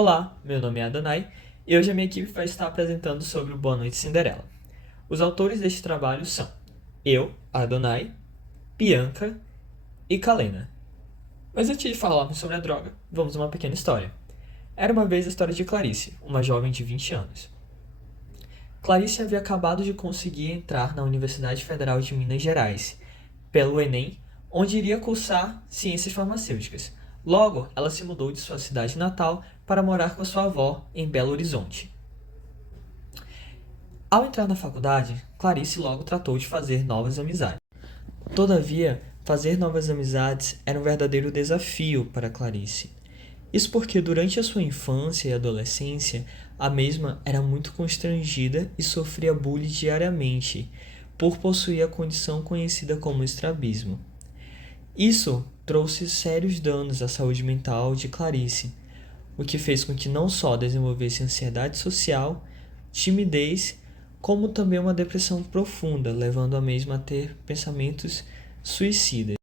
Olá, meu nome é Adonai e hoje a minha equipe vai estar apresentando sobre o Boa Noite Cinderela. Os autores deste trabalho são eu, Adonai, Bianca e Kalena. Mas antes de falarmos sobre a droga, vamos a uma pequena história. Era uma vez a história de Clarice, uma jovem de 20 anos. Clarice havia acabado de conseguir entrar na Universidade Federal de Minas Gerais, pelo Enem, onde iria cursar ciências farmacêuticas. Logo, ela se mudou de sua cidade natal para morar com sua avó em Belo Horizonte. Ao entrar na faculdade, Clarice logo tratou de fazer novas amizades. Todavia, fazer novas amizades era um verdadeiro desafio para Clarice. Isso porque durante a sua infância e adolescência, a mesma era muito constrangida e sofria bullying diariamente, por possuir a condição conhecida como estrabismo. Isso trouxe sérios danos à saúde mental de Clarice, o que fez com que não só desenvolvesse ansiedade social, timidez, como também uma depressão profunda, levando a mesma a ter pensamentos suicidas.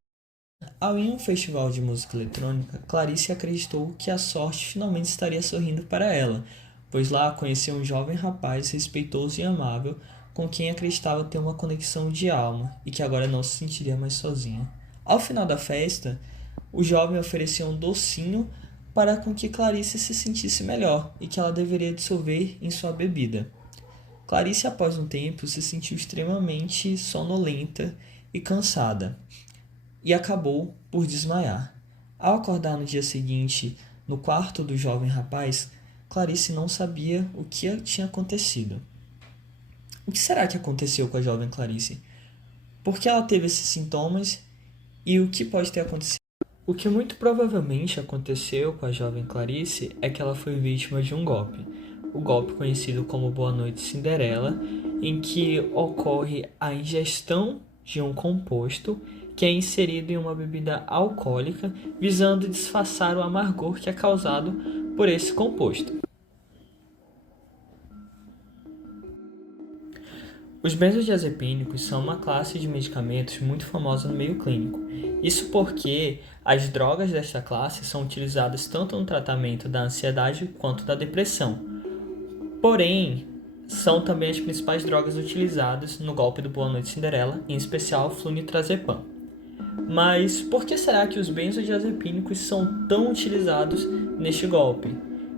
Ao ir a um festival de música eletrônica, Clarice acreditou que a sorte finalmente estaria sorrindo para ela, pois lá conheceu um jovem rapaz respeitoso e amável com quem acreditava ter uma conexão de alma e que agora não se sentiria mais sozinha. Ao final da festa, o jovem ofereceu um docinho para com que Clarice se sentisse melhor e que ela deveria dissolver em sua bebida. Clarice, após um tempo, se sentiu extremamente sonolenta e cansada e acabou por desmaiar. Ao acordar no dia seguinte, no quarto do jovem rapaz, Clarice não sabia o que tinha acontecido. O que será que aconteceu com a jovem Clarice? Por que ela teve esses sintomas e o que pode ter acontecido? O que muito provavelmente aconteceu com a jovem Clarice é que ela foi vítima de um golpe. O golpe conhecido como Boa Noite Cinderela, em que ocorre a ingestão de um composto que é inserido em uma bebida alcoólica, visando disfarçar o amargor que é causado por esse composto. Os benzodiazepínicos são uma classe de medicamentos muito famosa no meio clínico. Isso porque as drogas desta classe são utilizadas tanto no tratamento da ansiedade quanto da depressão. Porém, são também as principais drogas utilizadas no golpe do Boa Noite Cinderela, em especial flunitrazepam. Mas por que será que os benzodiazepínicos são tão utilizados neste golpe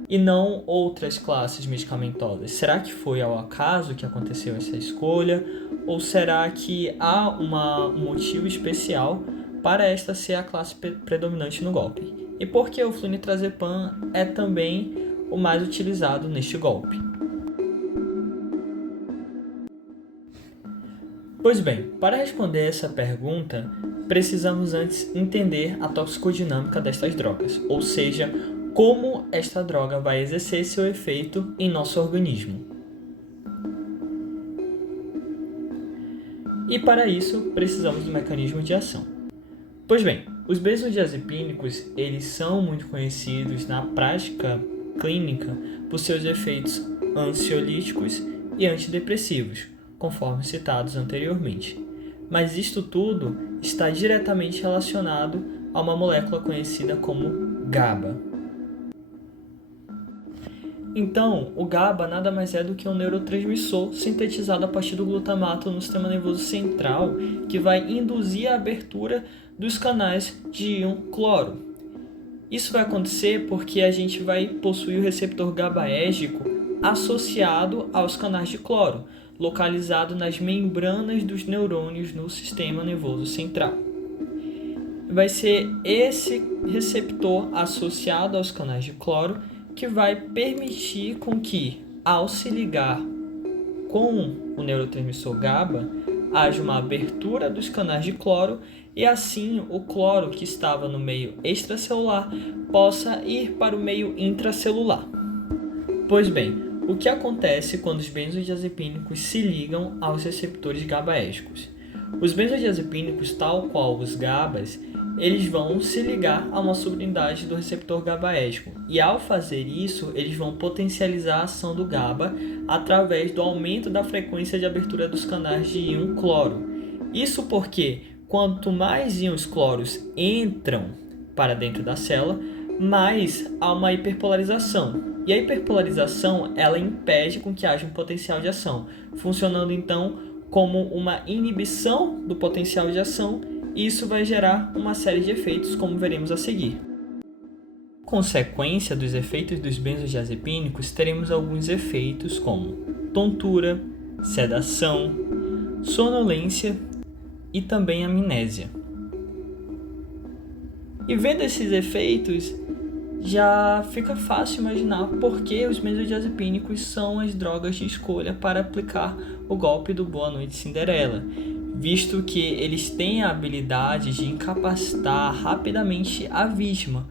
e não outras classes medicamentosas? Será que foi ao acaso que aconteceu essa escolha? Ou será que há um motivo especial para esta ser a classe predominante no golpe? E por que o flunitrazepam é também o mais utilizado neste golpe? Pois bem, para responder essa pergunta, precisamos antes entender a toxicodinâmica destas drogas, ou seja, como esta droga vai exercer seu efeito em nosso organismo. E para isso, precisamos do mecanismo de ação. Pois bem, os benzodiazepínicos, eles são muito conhecidos na prática clínica por seus efeitos ansiolíticos e antidepressivos, conforme citados anteriormente. Mas isto tudo está diretamente relacionado a uma molécula conhecida como GABA. Então, o GABA nada mais é do que um neurotransmissor sintetizado a partir do glutamato no sistema nervoso central, que vai induzir a abertura dos canais de íon cloro. Isso vai acontecer porque a gente vai possuir o receptor GABAérgico associado aos canais de cloro, localizado nas membranas dos neurônios no sistema nervoso central. Vai ser esse receptor associado aos canais de cloro que vai permitir com que, ao se ligar com o neurotransmissor GABA, haja uma abertura dos canais de cloro e assim o cloro que estava no meio extracelular possa ir para o meio intracelular. Pois bem, o que acontece quando os benzodiazepínicos se ligam aos receptores GABAérgicos? Os benzodiazepínicos, tal qual os GABAs, eles vão se ligar a uma subunidade do receptor GABAérgico e ao fazer isso, eles vão potencializar a ação do GABA através do aumento da frequência de abertura dos canais de íon cloro. Isso porque quanto mais íons cloros entram para dentro da célula, mas há uma hiperpolarização. E a hiperpolarização, ela impede com que haja um potencial de ação, funcionando então como uma inibição do potencial de ação, e isso vai gerar uma série de efeitos, como veremos a seguir. Consequência dos efeitos dos benzodiazepínicos, teremos alguns efeitos como tontura, sedação, sonolência e também amnésia. E vendo esses efeitos, já fica fácil imaginar por que os benzodiazepínicos são as drogas de escolha para aplicar o golpe do Boa Noite Cinderela, visto que eles têm a habilidade de incapacitar rapidamente a vítima,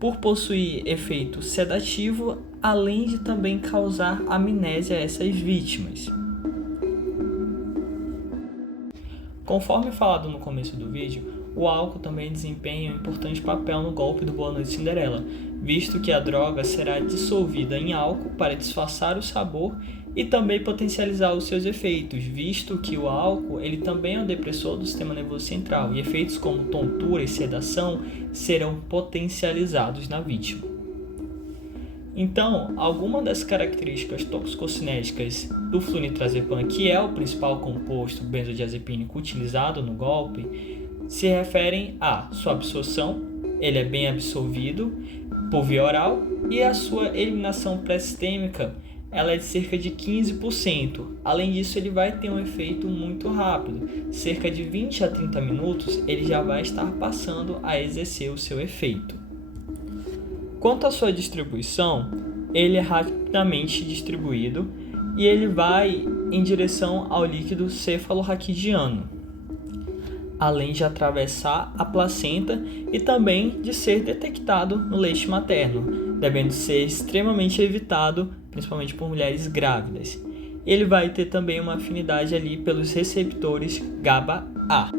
por possuir efeito sedativo, além de também causar amnésia a essas vítimas. Conforme falado no começo do vídeo, o álcool também desempenha um importante papel no golpe do Boa Noite Cinderela, visto que a droga será dissolvida em álcool para disfarçar o sabor e também potencializar os seus efeitos, visto que o álcool ele também é um depressor do sistema nervoso central e efeitos como tontura e sedação serão potencializados na vítima. Então, algumas das características toxicocinéticas do flunitrazepam, que é o principal composto benzodiazepínico utilizado no golpe, se referem a sua absorção, ele é bem absorvido por via oral, e a sua eliminação pré-sistêmica ela é de cerca de 15%. Além disso, ele vai ter um efeito muito rápido, cerca de 20 a 30 minutos ele já vai estar passando a exercer o seu efeito. Quanto à sua distribuição, ele é rapidamente distribuído e ele vai em direção ao líquido cefalorraquidiano, além de atravessar a placenta e também de ser detectado no leite materno, devendo ser extremamente evitado, principalmente por mulheres grávidas. Ele vai ter também uma afinidade ali pelos receptores GABA-A.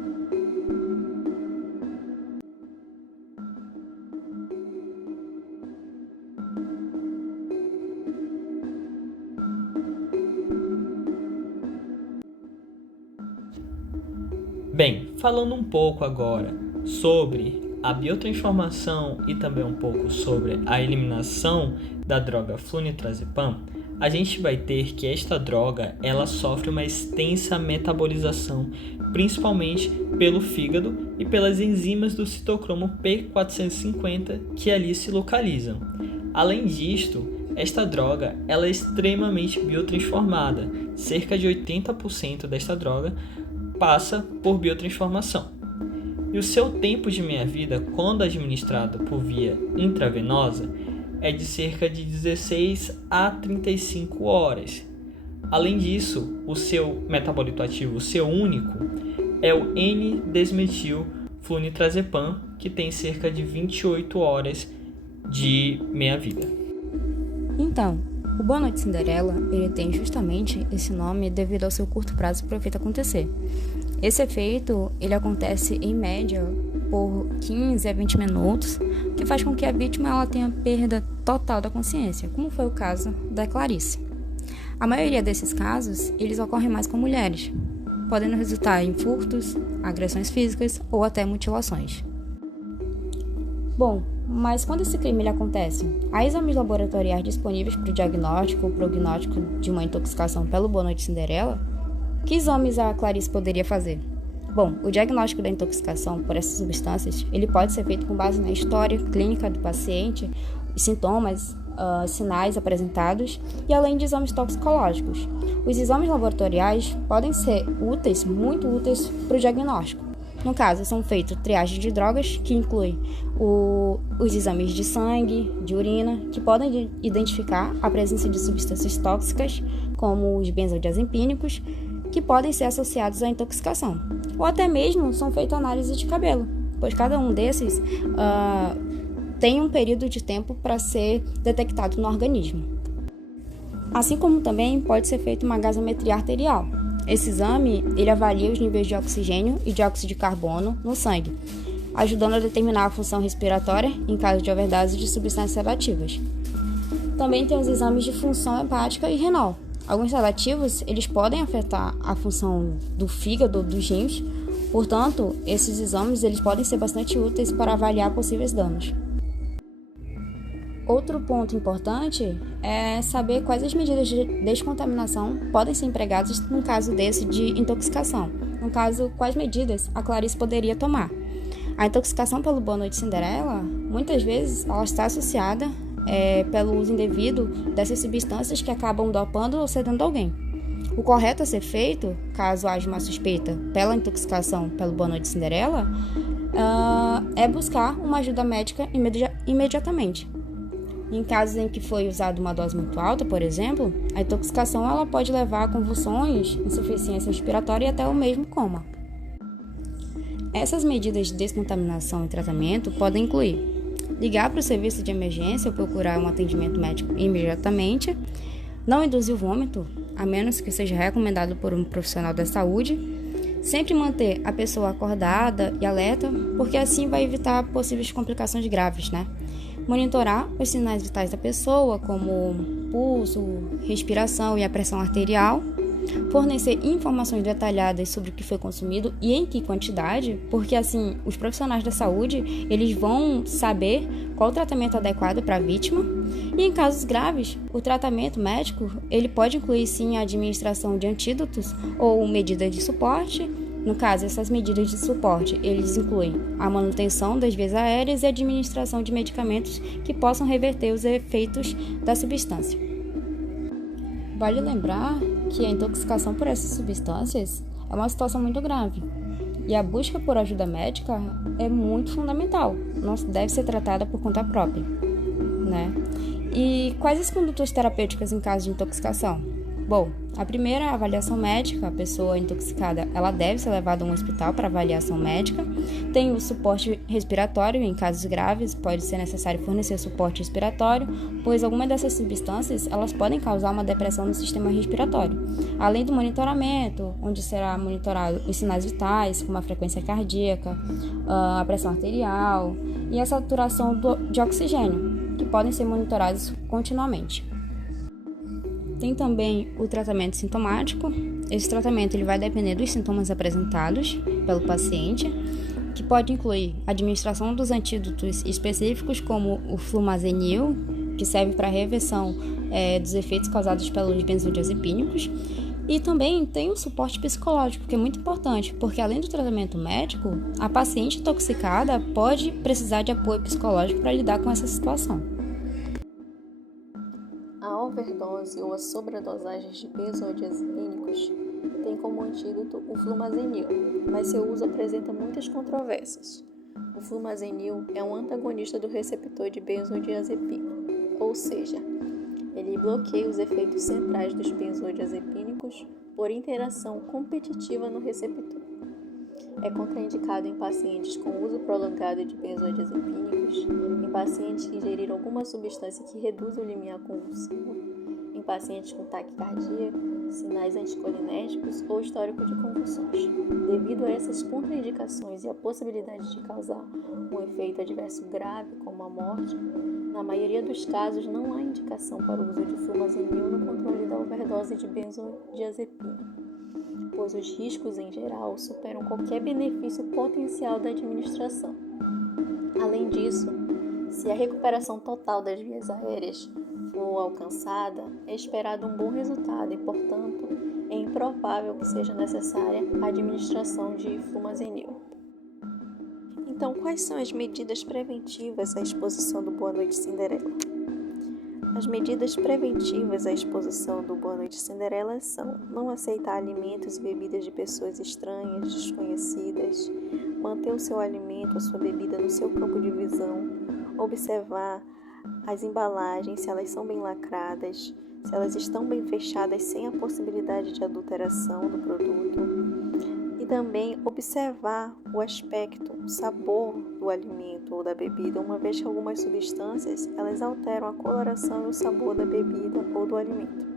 Bem, falando um pouco agora sobre a biotransformação e também um pouco sobre a eliminação da droga flunitrazepam, a gente vai ter que esta droga ela sofre uma extensa metabolização, principalmente pelo fígado e pelas enzimas do citocromo P450 que ali se localizam. Além disto, esta droga ela é extremamente biotransformada, cerca de 80% desta droga passa por biotransformação. E o seu tempo de meia-vida, quando administrado por via intravenosa, é de cerca de 16 a 35 horas. Além disso, o seu metabolito ativo, o seu único, é o N-desmetilflunitrazepam, que tem cerca de 28 horas de meia-vida. Então, o Boa Noite Cinderela, ele tem justamente esse nome devido ao seu curto prazo para o efeito acontecer. Esse efeito, ele acontece em média por 15 a 20 minutos, que faz com que a vítima ela tenha perda total da consciência, como foi o caso da Clarice. A maioria desses casos, eles ocorrem mais com mulheres, podendo resultar em furtos, agressões físicas ou até mutilações. Bom, mas quando esse crime ele acontece, há exames laboratoriais disponíveis para o diagnóstico ou prognóstico de uma intoxicação pelo Boa Noite Cinderela? Que exames a Clarice poderia fazer? Bom, o diagnóstico da intoxicação por essas substâncias ele pode ser feito com base na história clínica do paciente, os sintomas, sinais apresentados e além de exames toxicológicos. Os exames laboratoriais podem ser úteis, muito úteis para o diagnóstico. No caso, são feitos triagem de drogas, que inclui os exames de sangue, de urina, que podem identificar a presença de substâncias tóxicas, como os benzodiazepínicos, que podem ser associados à intoxicação. Ou até mesmo são feitas análises de cabelo, pois cada um desses tem um período de tempo para ser detectado no organismo. Assim como também pode ser feita uma gasometria arterial. Esse exame ele avalia os níveis de oxigênio e dióxido de carbono no sangue, ajudando a determinar a função respiratória em caso de overdose de substâncias sedativas. Também tem os exames de função hepática e renal. Alguns sedativos eles podem afetar a função do fígado ou dos rins, portanto, esses exames eles podem ser bastante úteis para avaliar possíveis danos. Outro ponto importante é saber quais as medidas de descontaminação podem ser empregadas no caso desse de intoxicação. No caso, quais medidas a Clarice poderia tomar. A intoxicação pelo Boa Noite Cinderela, muitas vezes, ela está associada pelo uso indevido dessas substâncias que acabam dopando ou sedando alguém. O correto a ser feito, caso haja uma suspeita pela intoxicação pelo Boa Noite Cinderela, é buscar uma ajuda médica imediatamente. Em casos em que foi usada uma dose muito alta, por exemplo, a intoxicação ela pode levar a convulsões, insuficiência respiratória e até o mesmo coma. Essas medidas de descontaminação e tratamento podem incluir ligar para o serviço de emergência ou procurar um atendimento médico imediatamente, não induzir o vômito, a menos que seja recomendado por um profissional da saúde, sempre manter a pessoa acordada e alerta, porque assim vai evitar possíveis complicações graves, né? Monitorar os sinais vitais da pessoa, como pulso, respiração e a pressão arterial. Fornecer informações detalhadas sobre o que foi consumido e em que quantidade, porque assim os profissionais da saúde eles vão saber qual o tratamento adequado para a vítima. E em casos graves, o tratamento médico ele pode incluir sim a administração de antídotos ou medidas de suporte. No caso, essas medidas de suporte, eles incluem a manutenção das vias aéreas e a administração de medicamentos que possam reverter os efeitos da substância. Vale lembrar que a intoxicação por essas substâncias é uma situação muito grave e a busca por ajuda médica é muito fundamental, não deve ser tratada por conta própria, né? E quais as condutas terapêuticas em caso de intoxicação? Bom, a primeira é a avaliação médica. A pessoa intoxicada ela deve ser levada a um hospital para avaliação médica. Tem o suporte respiratório. Em casos graves, pode ser necessário fornecer suporte respiratório, pois algumas dessas substâncias elas podem causar uma depressão no sistema respiratório. Além do monitoramento, onde será monitorado os sinais vitais, como a frequência cardíaca, a pressão arterial e a saturação de oxigênio, que podem ser monitorados continuamente. Tem também o tratamento sintomático. Esse tratamento ele vai depender dos sintomas apresentados pelo paciente, que pode incluir a administração dos antídotos específicos, como o flumazenil, que serve para a reversão dos efeitos causados pelos benzodiazepínicos. E também tem o suporte psicológico, que é muito importante, porque além do tratamento médico, a paciente intoxicada pode precisar de apoio psicológico para lidar com essa situação. A overdose ou a sobredosagem de benzodiazepínicos tem como antídoto o flumazenil, mas seu uso apresenta muitas controvérsias. O flumazenil é um antagonista do receptor de benzodiazepina, ou seja, ele bloqueia os efeitos centrais dos benzodiazepínicos por interação competitiva no receptor. É contraindicado em pacientes com uso prolongado de benzodiazepínicos, em pacientes que ingeriram alguma substância que reduz o limiar convulsivo, em pacientes com taquicardia, sinais anticolinérgicos ou histórico de convulsões. Devido a essas contraindicações e a possibilidade de causar um efeito adverso grave, como a morte, na maioria dos casos não há indicação para o uso de flumazenil no controle da overdose de benzodiazepina, pois os riscos em geral superam qualquer benefício potencial da administração. Além disso, se a recuperação total das vias aéreas for alcançada, é esperado um bom resultado e, portanto, é improvável que seja necessária a administração de flumazenil. Então, quais são as medidas preventivas à exposição do Boa Noite Cinderela? As medidas preventivas à exposição do Boa Noite Cinderela são não aceitar alimentos e bebidas de pessoas estranhas, desconhecidas, manter o seu alimento, a sua bebida no seu campo de visão, observar as embalagens, se elas são bem lacradas, se elas estão bem fechadas sem a possibilidade de adulteração do produto, e também observar o aspecto, o sabor do alimento ou da bebida, uma vez que algumas substâncias elas alteram a coloração e o sabor da bebida ou do alimento.